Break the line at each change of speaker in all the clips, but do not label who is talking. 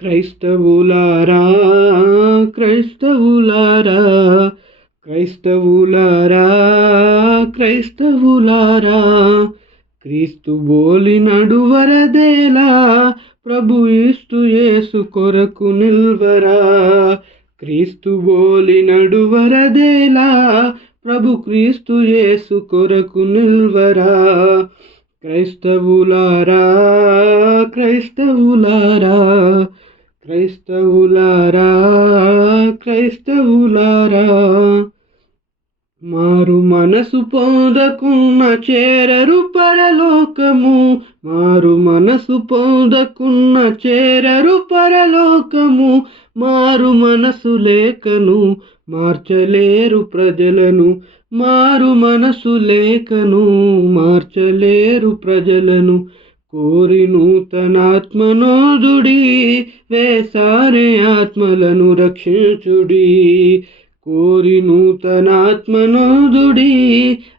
క్రైస్తవులారా క్రైస్తవులారా క్రైస్తవులారా క్రైస్తవులారా క్రీస్తు బోలి నడువరదేలా ప్రభు ఇస్తు యేసు కొరకు నిల్వరా. క్రీస్తు బోలి నడువరదేలా ప్రభు క్రీస్తు యేసు కొరకు నిల్వరా. క్రైస్తవులారా క్రైస్తవులారా క్రైస్తవులారా క్రైస్తవులారా. మారు మనసు పొందకున్న చేరరు పరలోకము. మారు మనసు పొందకున్న చేరరు పరలోకము. మారు మనసు లేకను మార్చలేరు ప్రజలను. మారు మనసు లేకను మార్చలేరు ప్రజలను. కోరి నూతనాత్మనోదుడి వేసారే ఆత్మలను రక్షించుడి. కోరి నూతనాత్మనోదుడి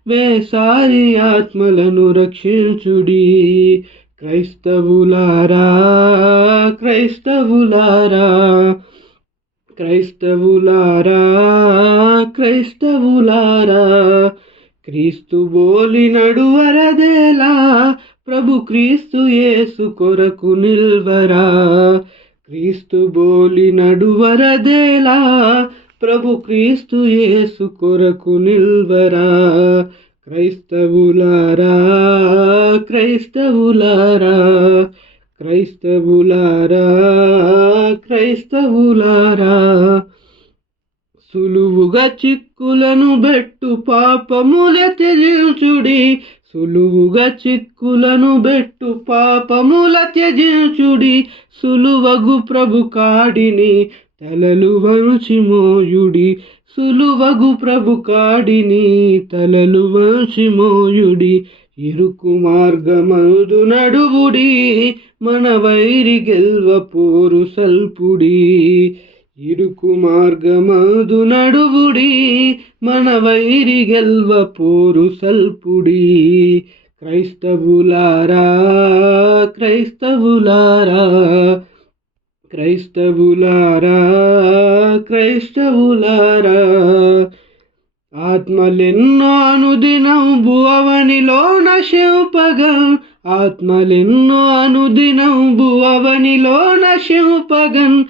వేసారి ఆత్మలను రక్షించుడి. క్రైస్తవులారా క్రైస్తవులారా క్రైస్తవులారా క్రైస్తవులారా క్రీస్తు బోలి నడువరదేలా ప్రభు క్రీస్తు యేసు కొరకు నిల్వరా. క్రీస్తు బోలి నడువరదేలా ప్రభు క్రీస్తు యేసు కొరకు నిల్వరా. క్రైస్తవులారా క్రైస్తవులారా క్రైస్తవులారా క్రైస్తవులారా సులువుగా చిక్కులను బెట్టు పాపముల త్యజించుడి. సులువుగా చిక్కులను బెట్టు పాపముల త్యజించుడి. సులువగు ప్రభు కాడిని తలలు వంచి మోయుడి. సులువగు ప్రభు కాడిని తలలు వంచి మోయుడి. ఇరుకు మార్గమందు నడువుడి. మన వైరి గెల్వ పోరు సల్పుడి ఇరుకు మార్గమందు నడువుడి మన వైరి గెల్వ పోరు సల్పుడి క్రైస్తవులారా క్రైస్తవులారా క్రైస్తవులారా క్రైస్తవులారా ఆత్మలెన్నో అనుదినంబు భువనిలో నశింపగా ఆత్మలెన్నో అనుదినంబు అవనిలో నశింపగన్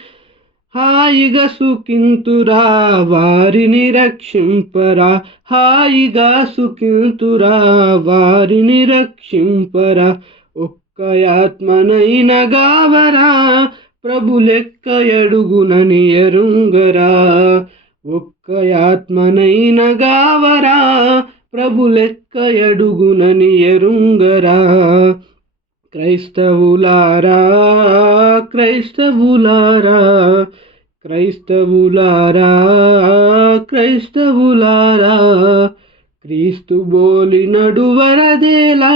హాయిగా సుఖింతురా వారిని రక్షింపరా. హాయిగా సుఖింతురా వారిని రక్షింపరా. ఒక్క ఆత్మనైన గావరా ప్రభు లెక్క ఎడుగునని ఎరుంగరా ఒక్క ఆత్మనైన గావరా ప్రభు లెక్క ఎడుగునని ఎరుంగరా. క్రైస్తవులారా క్రైస్తవులారా క్రైస్తవులారా క్రైస్తవులారా. క్రీస్తు బోలి నడువరదేలా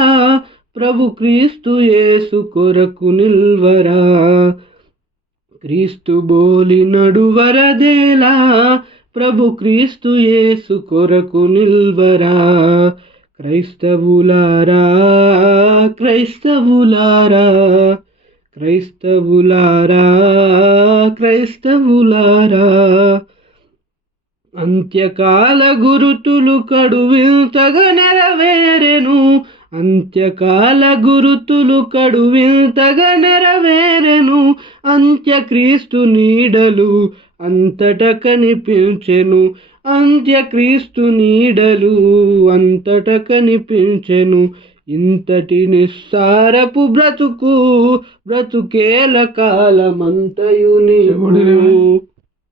ప్రభు క్రీస్తు యేసు కొరకు నిల్వరా. క్రీస్తు బోలి నడువరదేలా ప్రభు క్రీస్తు యేసు కొరకు నిల్వరా. క్రైస్తవులారా క్రైస్తవులారా క్రైస్తవులారా క్రైస్తవులారా. అంత్యకాల గురుతులు కడువింతగా నెరవేరెను. అంత్యకాల గురుతులు కడువింతగా నెరవేరెను అంత్యక్రీస్తు నీడలు అంతట కనిపించెను అంత్యక్రీస్తు నీడలు అంతట కనిపించెను. ఇంతటి నిస్సారపు బ్రతుకు బ్రతుకేల కాలమంతయు నీవు